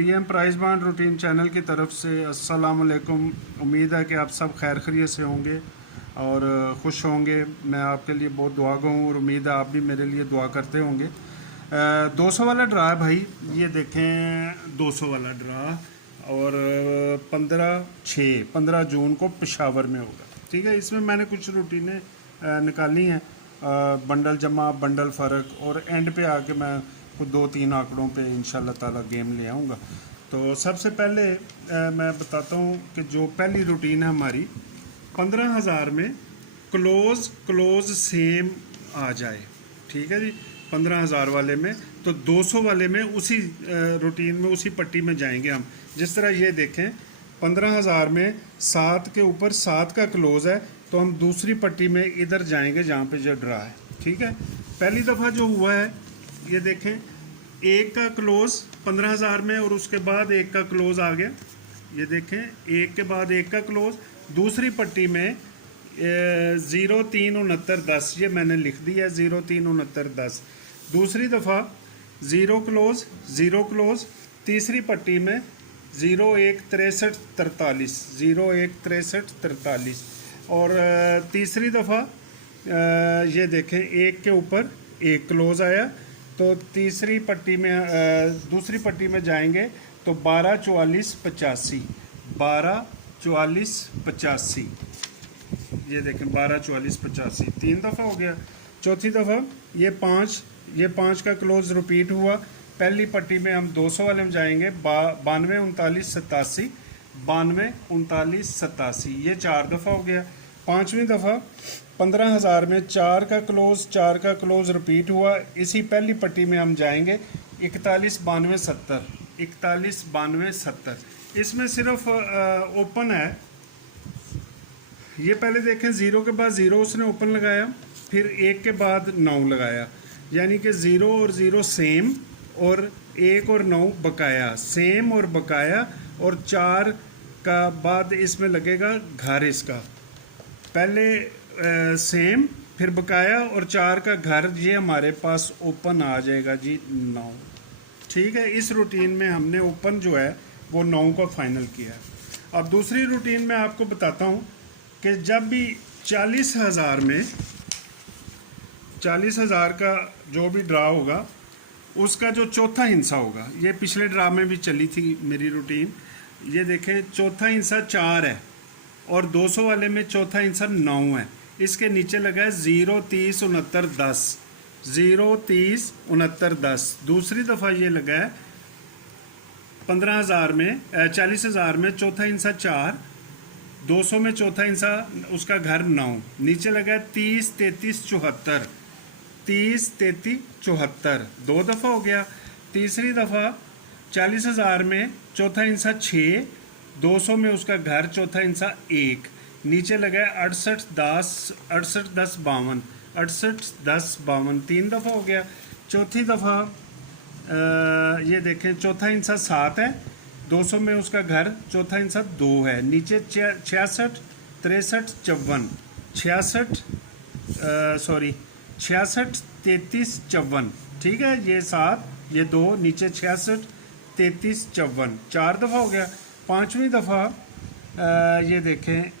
TM price bond routine channel की तरफ से अस्सलाम वालेकुम। उम्मीद है कि आप सब खैर खैरियत से होंगे और खुश होंगे। मैं आपके लिए बहुत दुआ गो हूँ और उम्मीद है आप भी मेरे लिए दुआ करते होंगे। 200 वाला ड्रा है भाई, ये देखें 200 वाला ड्रा और 15 जून को पेशावर में होगा। ठीक है, इसमें मैंने कुछ रूटीनें निकाली हैं, बंडल जमा, बंडल फ़र्क, और एंड पे आके मैं कुछ 2-3 आंकड़ों पे इंशाल्लाह ताला गेम ले आऊँगा। तो सबसे पहले मैं बताता हूँ कि जो पहली रूटीन है हमारी 15,000 में क्लोज सेम आ जाए। ठीक है जी, 15,000 वाले में, तो 200 वाले में उसी रूटीन में उसी पट्टी में जाएंगे हम। जिस तरह ये देखें 15,000 में 7 के ऊपर 7 का क्लोज है, तो हम दूसरी पट्टी में इधर जाएंगे जहाँ पे जो ड्रा है। ठीक है, पहली दफ़ा जो हुआ है ये देखें, 1 का क्लोज 15,000 में और उसके बाद 1 का क्लोज आ गया। ये देखें 1 के बाद 1 का क्लोज। दूसरी पट्टी में 036910, ये मैंने लिख दिया 036910। दूसरी दफ़ा 0 क्लोज। तीसरी पट्टी में 016343 और तीसरी दफ़ा ये देखें 1 के ऊपर 1 क्लोज आया, तो तीसरी पट्टी में दूसरी पट्टी में जाएंगे तो 124485, ये देखें 124485 3 दफ़ा हो गया। चौथी दफ़ा ये 5 का क्लोज रिपीट हुआ। पहली पट्टी में हम 200 वाले में जाएंगे 923987, ये 4 दफ़ा हो गया। पाँचवीं दफ़ा 15,000 में 4 का क्लोज रिपीट हुआ। इसी पहली पट्टी में हम जाएंगे 419270। इसमें सिर्फ ओपन है। ये पहले देखें 0 के बाद 0 उसने ओपन लगाया, फिर 1 के बाद 9 लगाया, यानी कि 0 और 0 सेम और 1 और 9 बकाया, सेम और बकाया, और 4 का बाद इसमें लगेगा घर। इसका पहले सेम फिर बकाया और 4 का घर, ये हमारे पास ओपन आ जाएगा जी 9। ठीक है, इस रूटीन में हमने ओपन जो है वो 9 को फाइनल किया है। अब दूसरी रूटीन में आपको बताता हूँ कि जब भी 40,000 में 40,000 का जो भी ड्रा होगा उसका जो चौथा हिस्सा होगा, ये पिछले ड्रा में भी चली थी मेरी रूटीन। ये देखें चौथा हिस्सा 4 है और 200 वाले में चौथा हिस्सा 9 है। इसके नीचे लगा है 0306910। दूसरी दफ़ा ये लगा है 15,000 में 40,000 में चौथा हिस्सा 4, 200 में चौथा हिस्सा उसका घर 9, नीचे लगा है 303374। 2 दफ़ा हो गया। तीसरी दफ़ा 40,000 में चौथा हिस्सा 6, 200 में उसका घर चौथा हिस्सा 1, नीचे लगा है 681052। 3 दफ़ा हो गया। चौथी दफ़ा ये देखें चौथा हिस्सा 7 है, 200 में उसका घर चौथा हिस्सा 2 है, नीचे 663354। ठीक है, ये 7 ये 2, नीचे 663354, 4 दफ़ा हो गया। पाँचवीं दफ़ा ये देखें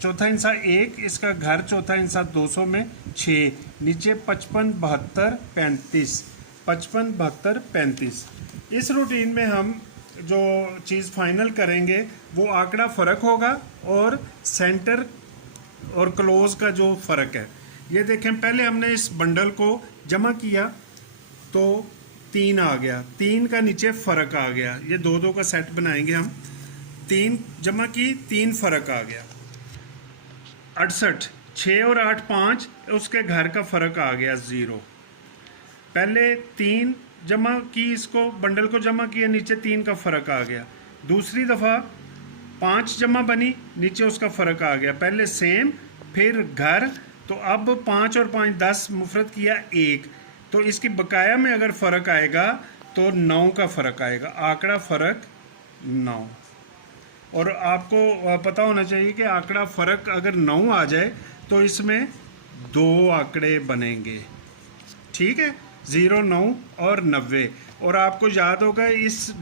चौथा हिस्सा 1, इसका घर चौथा हिस्सा 200 में 6, नीचे 557235। इस रूटीन में हम जो चीज़ फाइनल करेंगे वो आंकड़ा फ़र्क होगा और सेंटर और क्लोज का जो फ़र्क है। ये देखें पहले हमने इस बंडल को जमा किया तो 3 आ गया, 3 का नीचे फ़र्क आ गया, ये 2-2 का सेट बनाएंगे हम। 3 जमा की, 3 फ़र्क आ गया। 68, 6 और 8 5, उसके घर का फ़र्क आ गया 0। पहले 3 जमा की, इसको बंडल को जमा किया, नीचे 3 का फ़र्क आ गया। दूसरी दफ़ा 5 जमा बनी, नीचे उसका फ़र्क आ गया। पहले सेम फिर घर, तो अब 5 और 5 10 मुफरत किया 1, तो इसकी बकाया में अगर फ़र्क आएगा तो 9 का फ़र्क आएगा, आंकड़ा फ़र्क 9। और आपको पता होना चाहिए कि आंकड़ा फ़र्क अगर 9 आ जाए तो इसमें 2 आंकड़े बनेंगे। ठीक है, 0, 9 और 90। और आपको याद होगा इस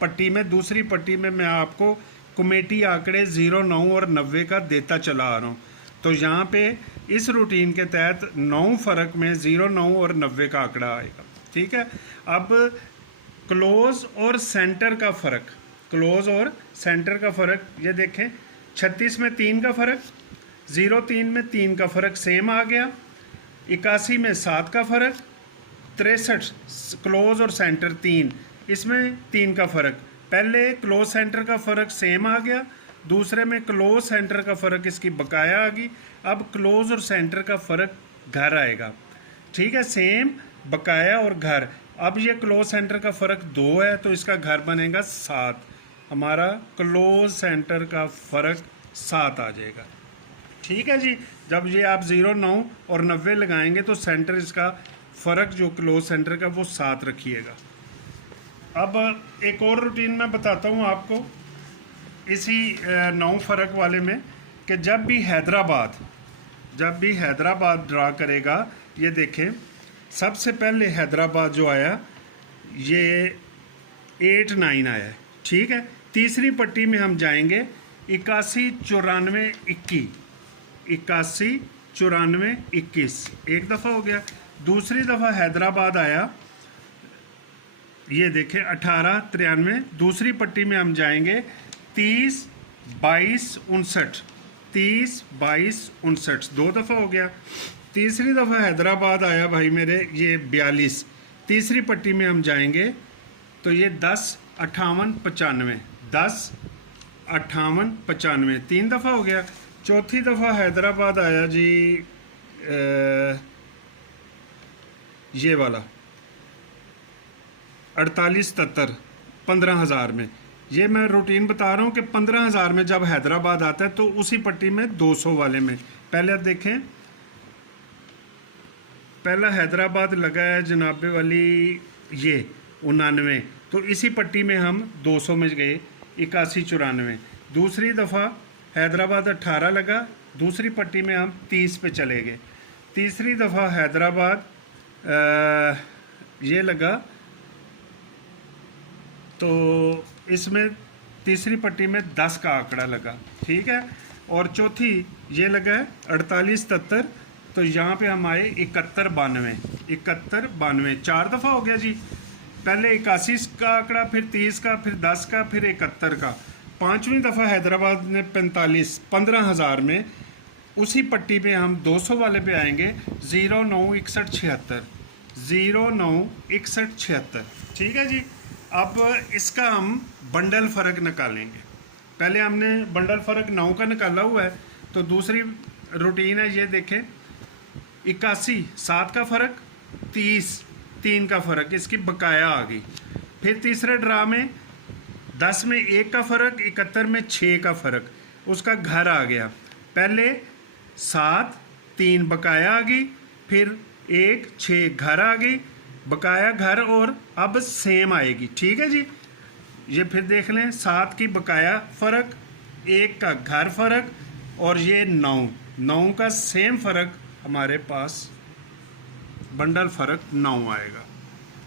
पट्टी में, दूसरी पट्टी में मैं आपको कमेटी आंकड़े 0, 9 और 90 का देता चला आ रहा हूँ। तो यहाँ पे इस रूटीन के तहत 9 फ़र्क में 0, 9 और 90 का आंकड़ा आएगा। ठीक है। अब क्लोज और सेंटर का फ़र्क, क्लोज और सेंटर का फ़र्क ये देखें, 36 में 3 का फ़र्क, 0, 3 में 3 का फ़र्क सेम आ गया, 81 में 7 का फ़र्क, 63 क्लोज और सेंटर 3, इसमें 3 का फ़र्क। पहले क्लोज सेंटर का फ़र्क सेम आ गया, दूसरे में क्लोज सेंटर का फ़र्क इसकी बकाया आ गई। अब क्लोज और सेंटर का फ़र्क घर आएगा। ठीक है, सेम, बकाया और घर। अब ये क्लोज सेंटर का फ़र्क 2 है तो इसका घर बनेगा 7। हमारा क्लोज सेंटर का फ़र्क 7 आ जाएगा। ठीक है जी। जब ये आप 0, 9 और 90 लगाएंगे तो सेंटर इसका फ़र्क जो क्लोज सेंटर का वो 7 रखिएगा। अब एक और रूटीन मैं बताता हूँ आपको इसी 9 फ़र्क वाले में, कि जब भी हैदराबाद ड्रा करेगा, ये देखें सबसे पहले हैदराबाद जो आया ये 8, 9 आया है। ठीक है। तीसरी पट्टी में हम जाएंगे 81, 94, 21, 81, 94, 21 एक दफ़ा हो गया। दूसरी दफ़ा हैदराबाद आया, ये देखें 18, 93, दूसरी पट्टी में हम जाएंगे 30, 22, 59, 30, 22, 59 दो दफ़ा हो गया। तीसरी दफ़ा हैदराबाद आया भाई मेरे, ये 42, तीसरी पट्टी में हम जाएंगे तो ये 10, 58, 95, 10, 58, 95 3 दफ़ा हो गया। चौथी दफ़ा हैदराबाद आया जी ये वाला 48, 77, 15,000 में। ये मैं रूटीन बता रहा हूँ कि 15,000 में जब हैदराबाद आता है तो उसी पट्टी में 200 वाले में पहले देखें, पहला हैदराबाद लगा है जनाबे वाली ये 99, तो इसी पट्टी में हम 200 में गए 81, 94। दूसरी दफ़ा हैदराबाद 18 लगा, दूसरी पट्टी में हम 30 पे चले गए। तीसरी दफ़ा हैदराबाद ये लगा तो इसमें तीसरी पट्टी में 10 का आंकड़ा लगा। ठीक है। और चौथी ये लगा है 48, 77, तो यहाँ पे हम आए 71, 92, 71, 92 4 दफ़ा हो गया जी। पहले 81 का आंकड़ा, फिर 30 का, फिर 10 का, फिर 71 का। पाँचवीं दफ़ा हैदराबाद ने 45, 15,000 में उसी पट्टी पे हम 200 वाले पे आएंगे 0, 9, 61, 76, 0, 9, 61, 76। ठीक है जी। अब इसका हम बंडल फ़र्क निकालेंगे। पहले हमने बंडल फ़र्क 9 का निकाला हुआ है, तो दूसरी रूटीन है ये देखें 81, 7 का फ़र्क, 30, 3 का फ़र्क, इसकी बकाया आ गई। फिर तीसरे ड्रा में 10 में 1 का फ़र्क, 71 में 6 का फ़र्क, उसका घर आ गया। पहले 7, 3 बकाया आ गई, फिर 1, 6 घर आ गई, बकाया घर, और अब सेम आएगी। ठीक है जी। ये फिर देख लें 7 की बकाया फ़र्क, 1 का घर फ़र्क, और ये 9 का सेम फ़र्क हमारे पास बंडल फ़र्क 9 आएगा।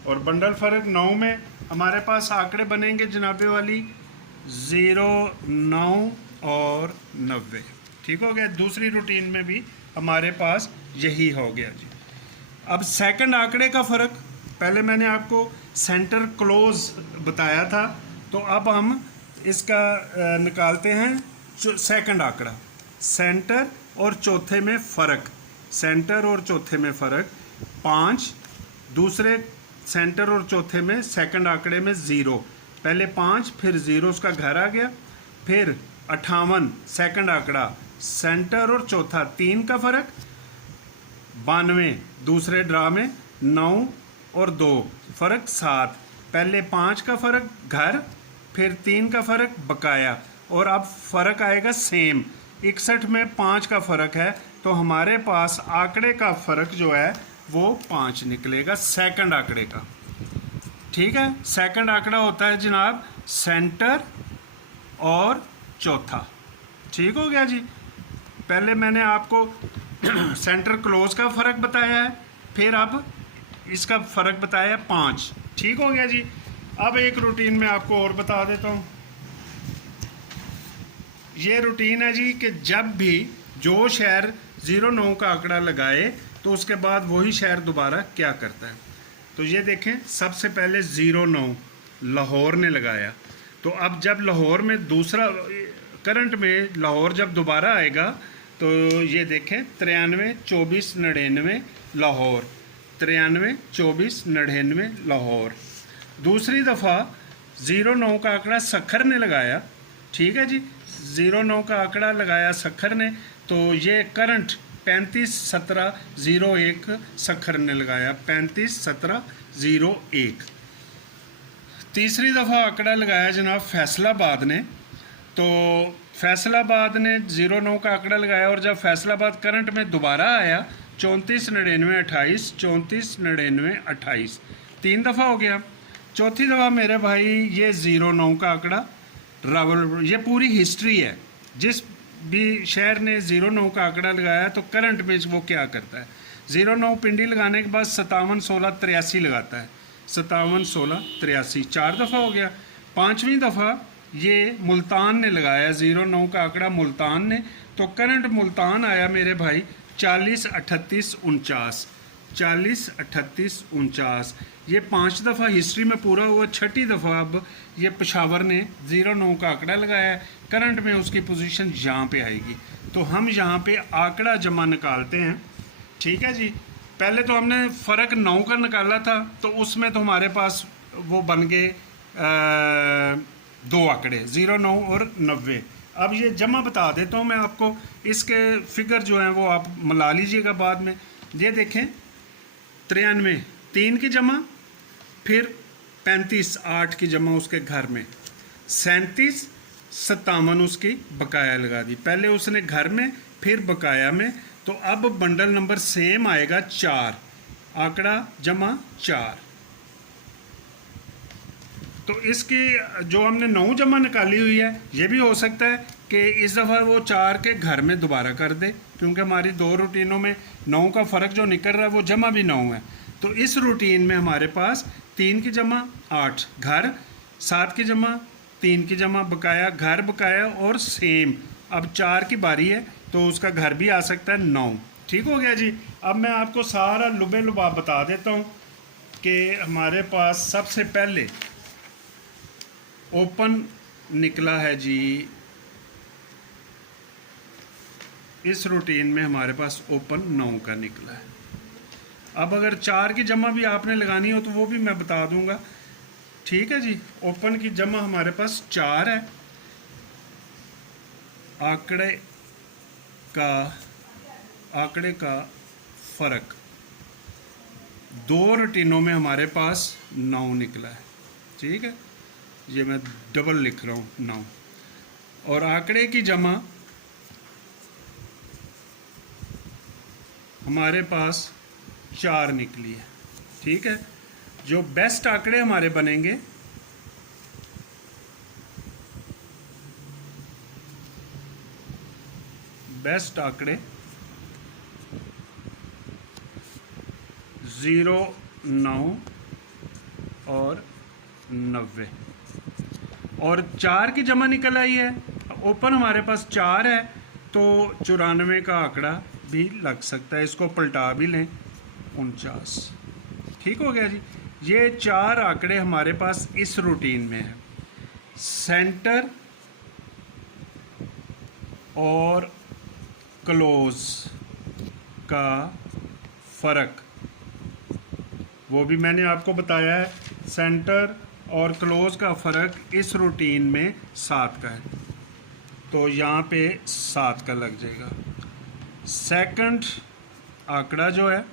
और बंडल फ़र्क 9 में हमारे पास आंकड़े बनेंगे जनाबे वाली 0, 9 और 90। ठीक हो गया। दूसरी रूटीन में भी हमारे पास यही हो गया जी। अब सेकंड आंकड़े का फ़र्क, पहले मैंने आपको सेंटर क्लोज बताया था, तो अब हम इसका निकालते हैं सेकंड आंकड़ा। सेंटर और चौथे में फ़र्क, सेंटर और चौथे में फ़र्क 5, दूसरे सेंटर और चौथे में सेकंड आंकड़े में 0, पहले 5 फिर 0 उसका घर आ गया, फिर 58 सेकंड आंकड़ा, सेंटर और चौथा 3 का फ़र्क, 92 दूसरे ड्रा में 9 और 2 फ़र्क 7, पहले 5 का फ़र्क घर, फिर 3 का फ़र्क बकाया, और अब फ़र्क आएगा सेम। 61 में 5 का फ़र्क है, तो हमारे पास आंकड़े का फ़र्क जो है वो 5 निकलेगा सेकंड आंकड़े का। ठीक है। सेकंड आंकड़ा होता है जनाब सेंटर और चौथा। ठीक हो गया जी। पहले मैंने आपको सेंटर क्लोज का फ़र्क बताया है, फिर अब इसका फ़र्क बताया है 5। ठीक हो गया जी। अब एक रूटीन मैं आपको और बता देता हूँ। ये रूटीन है जी कि जब भी जो शहर 09 का आंकड़ा लगाए तो उसके बाद वही शहर दोबारा क्या करता है। तो ये देखें, सबसे पहले 09 लाहौर ने लगाया, तो अब जब लाहौर में दूसरा करंट में लाहौर जब दोबारा आएगा तो ये देखें 93 24 99 लाहौर, 93 24 99 लाहौर। दूसरी दफ़ा 09 का आंकड़ा सखर ने लगाया, ठीक है जी, 09 का आंकड़ा लगाया सखर ने, तो ये करंट 35 17 01 सखर ने लगाया, 35 17 01। तीसरी दफ़ा आंकड़ा लगाया जनाब फैसलाबाद ने, तो फैसलाबाद ने 09 का आंकड़ा लगाया और जब फैसलाबाद करंट में दोबारा आया 34 99 28, 34 99 28, 3 दफ़ा हो गया। चौथी दफ़ा मेरे भाई ये 09 का आंकड़ा रावल, ये पूरी हिस्ट्री है, जिस भी शहर ने 09 का आंकड़ा लगाया तो करंट में वो क्या करता है। 09 पिंडी लगाने के बाद 57 16 83 लगाता है, 57 16 83, 4 दफ़ा हो गया। पाँचवीं दफ़ा ये मुल्तान ने लगाया 09 का आंकड़ा मुल्तान ने, तो करंट मुल्तान आया मेरे भाई 40 38 49, 40 38 49, ये 5 दफ़ा हिस्ट्री में पूरा हुआ। छठी दफ़ा अब ये पेशावर ने 09 का आंकड़ा लगाया, करंट में उसकी पोजीशन यहाँ पे आएगी, तो हम यहाँ पे आंकड़ा जमा निकालते हैं, ठीक है जी। पहले तो हमने फ़र्क 9 का निकाला था, तो उसमें तो हमारे पास वो बन गए 2 आंकड़े 09 और 90। अब ये जमा बता देता हूँ मैं आपको, इसके फिगर जो हैं वो आप मिला लीजिएगा बाद में। ये देखें 93 3 की जमा, फिर 35 8 की जमा उसके घर में, 37 57 उसकी बकाया लगा दी, पहले उसने घर में फिर बकाया में, तो अब बंडल नंबर सेम आएगा 4, आंकड़ा जमा 4। तो इसकी जो हमने 9 जमा निकाली हुई है, ये भी हो सकता है कि इस दफ़ा वो 4 के घर में दोबारा कर दे, क्योंकि हमारी 2 रूटीनों में 9 का फ़र्क जो निकल रहा है वो जमा भी 9 है। तो इस रूटीन में हमारे पास 3 की जमा 8 घर, 7 की जमा 3 की जमा बकाया घर बकाया और सेम, अब 4 की बारी है तो उसका घर भी आ सकता है 9, ठीक हो गया जी। अब मैं आपको सारा लुबे लुबाब बता देता हूँ कि हमारे पास सबसे पहले ओपन निकला है जी, इस रूटीन में हमारे पास ओपन 9 का निकला है। अब अगर 4 की जमा भी आपने लगानी हो तो वो भी मैं बता दूंगा, ठीक है जी। ओपन की जमा हमारे पास 4 है, आंकड़े का फ़र्क 2 रूटीनों में हमारे पास 9 निकला है, ठीक है, ये मैं डबल लिख रहा हूँ 9, और आंकड़े की जमा हमारे पास 4 निकली है, ठीक है। जो बेस्ट आंकड़े हमारे बनेंगे बेस्ट आंकड़े 0 9 और 90, और 4 की जमा निकल आई है। ओपन हमारे पास 4 है तो 94 का आंकड़ा भी लग सकता है, इसको पलटा भी लें 49, ठीक हो गया जी। ये 4 आंकड़े हमारे पास इस रूटीन में है। सेंटर और क्लोज का फ़र्क वो भी मैंने आपको बताया है, सेंटर और क्लोज का फ़र्क इस रूटीन में 7 का है, तो यहाँ पे 7 का लग जाएगा। सेकंड आंकड़ा जो है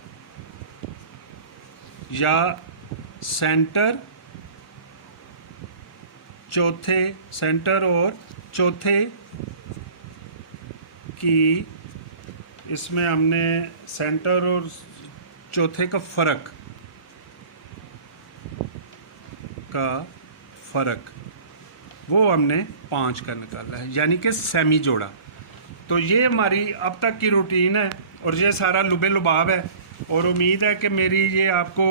या सेंटर और चौथे की, इसमें हमने सेंटर और चौथे का फ़र्क वो हमने 5 का निकाला है, यानी कि सेमी जोड़ा। तो ये हमारी अब तक की रूटीन है और ये सारा लुबे लुबाब है, और उम्मीद है कि मेरी ये आपको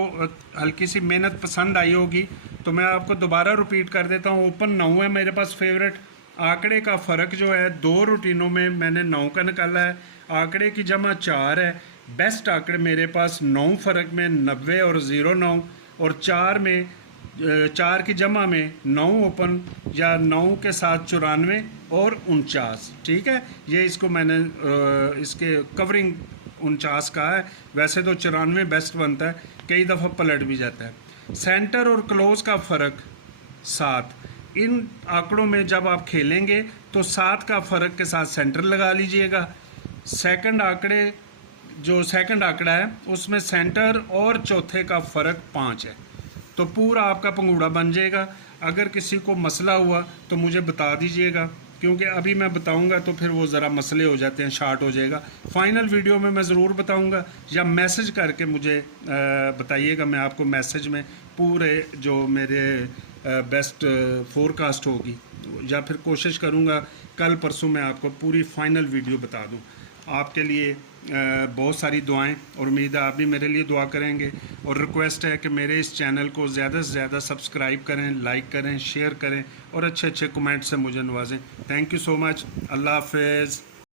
हल्की सी मेहनत पसंद आई होगी। तो मैं आपको दोबारा रिपीट कर देता हूँ। ओपन 9 है मेरे पास फेवरेट। आंकड़े का फ़र्क जो है 2 रूटीनों में मैंने 9 का निकाला है। आंकड़े की जमा 4 है। बेस्ट आंकड़े मेरे पास 9 फ़र्क में 90 और 09, और 4 में 4 की जमा में 9 ओपन या 9 के साथ 94 और 49। ठीक है, ये इसको मैंने इसके कवरिंग 49 का है। वैसे तो 94 बेस्ट बनता है, कई दफ़ा पलट भी जाता है। सेंटर और क्लोज का फ़र्क 7। इन आंकड़ों में जब आप खेलेंगे तो 7 का फ़र्क के साथ सेंटर लगा लीजिएगा। सेकंड आंकड़ा है उसमें सेंटर और चौथे का फ़र्क 5 है, तो पूरा आपका पंगूड़ा बन जाएगा। अगर किसी को मसला हुआ तो मुझे बता दीजिएगा, क्योंकि अभी मैं बताऊंगा तो फिर वो ज़रा मसले हो जाते हैं, शार्ट हो जाएगा। फाइनल वीडियो में मैं ज़रूर बताऊंगा, या मैसेज करके मुझे बताइएगा। मैं आपको मैसेज में पूरे जो मेरे बेस्ट फोरकास्ट होगी, या फिर कोशिश करूंगा कल परसों मैं आपको पूरी फाइनल वीडियो बता दूं। आपके लिए बहुत सारी दुआएं, और उम्मीद है आप भी मेरे लिए दुआ करेंगे। और रिक्वेस्ट है कि मेरे इस चैनल को ज़्यादा से ज़्यादा सब्सक्राइब करें, लाइक करें, शेयर करें, और अच्छे अच्छे कमेंट से मुझे नवाजें। Thank you so much. अल्लाह हाफ़िज़।